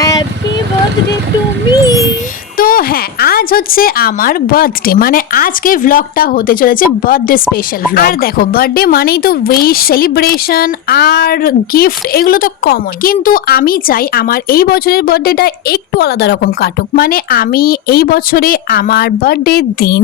Happy birthday to me. তো হ্যাঁ, আজ হচ্ছে আমার বার্থডে, মানে আজকের ব্লগটা হতে চলেছে বার্থডে স্পেশাল। আর দেখো, বার্থডে মানেই তো উইশ, সেলিব্রেশন আর গিফট, এগুলো তো কমন, কিন্তু আমি চাই আমার এই বছরের বার্থডেটা একটু আলাদা রকম কাটুক। মানে আমি এই বছরে আমার বার্থডে দিন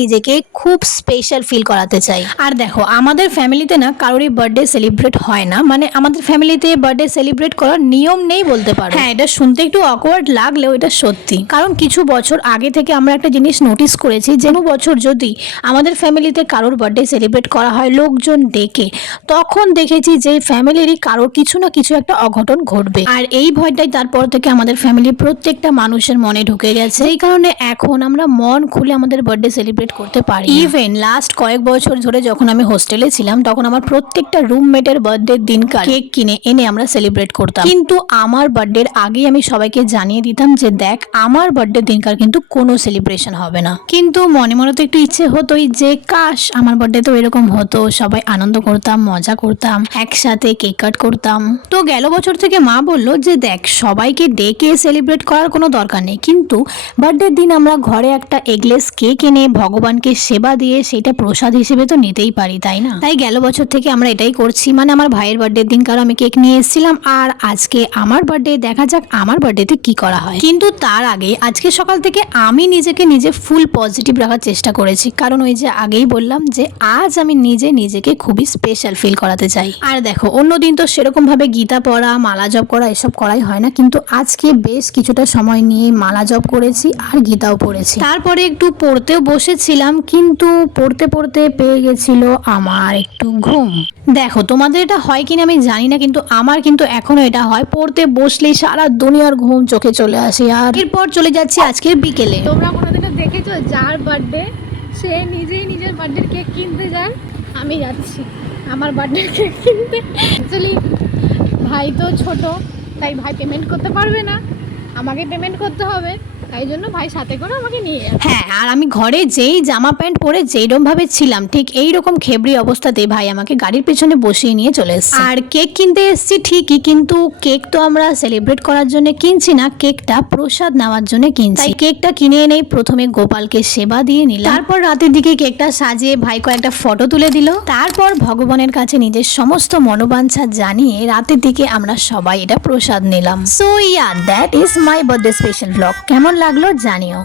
নিজেকে খুব স্পেশাল ফিল করাতে চাই। আর দেখো, আমাদের ফ্যামিলিতে না কারোরই বার্থডে সেলিব্রেট হয় না, মানে আমাদের ফ্যামিলিতে বার্থডে সেলিব্রেট করার নিয়ম নেই বলতে পারো। হ্যাঁ, এটা শুনতে একটু অকওয়ার্ড লাগলেও এটা সত্যি, কারণ কিছু বছর আগে থেকে আমরা একটা জিনিস নোটিস করেছি, যে কোনো বছর যদি আমাদের ফ্যামিলিতে কারোর বার্থডে সেলিব্রেট করা হয় লোকজন ডেকে, তখন দেখেছি যে ফ্যামিলিরই কারোর কিছু না কিছু একটা অঘটন ঘটবে। আর এই ভয়টাই তারপর থেকে আমাদের ফ্যামিলির প্রত্যেকটা মানুষের মনে ঢুকে গেছে। এই কারণে এখন আমরা মন খুলে আমাদের বার্থডে সেলিব্রেট করতে পারি। ইভেন লাস্ট কয়েক বছর ধরে যখন আমি হোস্টেলে ছিলাম, তখন আমার প্রত্যেকটা রুমমেটের বার্থডে দিনকার কেক কিনে এনে আমরা সেলিব্রেট করতাম। কিন্তু আমার বার্থডের আগেই আমি সবাইকে জানিয়ে দিতাম যে দেখ, আমার বার্থডে দিনকার কিন্তু কোনো সেলিব্রেশন হবে না। কিন্তু মনে মনে তো একটু ইচ্ছে হতোই যে কাশ আমার বার্থডে তো এরকম হতো, সবাই আনন্দ করতাম, মজা করতাম, একসাথে কেক কাট করতাম। তো গেল বছর থেকে মা বলল যে দেখ, সবাইকে ডেকে সেলিব্রেট করার কোনো দরকার নেই, কিন্তু বার্থডের দিন আমরা ঘরে একটা এগলেস কেক এনে ভগবানকে সেবা দিয়ে সেটা প্রসাদ হিসেবে তো নিতেই পারি, তাই না? তাই গেল বছর থেকে আমরা এটাই করছি। মানে আমার ভাইয়ের বার্থডের দিন কারো আমি কেক নিয়ে এসেছিলাম, আর আজকে আমার বার্থডে, দেখা যাক আমার বার্থডেতে কি করা হয়। কিন্তু তার আগে আজকে সকাল থেকে আমি নিজে ফুল পজিটিভ রাখার চেষ্টা করেছি, কারণ ওই যে আগেই বললাম যে আজ আমি নিজেকে খুবই স্পেশাল ফিল করাতে চাই। আর দেখো, অন্যদিন তো সেরকম ভাবে গীতা পড়া, মালা জপ করা এসব করাই হয় না, কিন্তু আজকে বেশ কিছুটা সময় নিয়ে মালা জপ করেছি আর গীতাও পড়েছি। তারপরে একটু পড়তেও বসেছিলাম, কিন্তু পড়তে পেয়ে গেছিল আমার একটু ঘুম। দেখো, তোমাদের এটা হয় কিনা আমি জানি না, কিন্তু আমার কিন্তু এখনো এটা হয়, পড়তে বসলেই সারা দুনিয়ার ঘুম চোখে চলে আসে। আর এরপর চলে যাচ্ছি আজকের বিকেলে। তোমরা কোনোদিনও দেখেছো যার বার্থডে সে নিজেই নিজের বার্থডের কেক কিনতে যায়? আমি যাচ্ছি আমার বার্থডের কেক কিনতে। অ্যাকচুয়ালি ভাই তো ছোট, তাই ভাই পেমেন্ট করতে পারবে না, আমাকে পেমেন্ট করতে হবে, তাই জন্য ভাই সাথে করে আমাকে নিয়ে যাবে। হ্যাঁ, আর আমি ঘরে যেই জামা প্যান্ট পরে যেইরকম ভাবে ছিলাম, ঠিক এইরকম খেবড়ি অবস্থাতে ভাই আমাকে গাড়ির পেছনে বসিয়ে নিয়ে চলে এসেছে। আর কেক কিনতে এসেছি ঠিকই, কিন্তু কেক তো আমরা সেলিব্রেট করার জন্য কিনছি না, কেকটা প্রসাদ নেওয়ার জন্য কিনছি। তাই কেকটা কিনে এনেই প্রথমে গোপালকে সেবা দিয়ে নিলাম, তারপর রাতের দিকে কেকটা সাজিয়ে ভাই কয়েকটা ফটো তুলে দিল, তারপর ভগবানের কাছে নিজের সমস্ত মনোবাঞ্ছা জানিয়ে রাতের দিকে আমরা সবাই এটা প্রসাদ নিলাম। So yeah, that is my birthday special blog. কেমন লাগলো জানিও।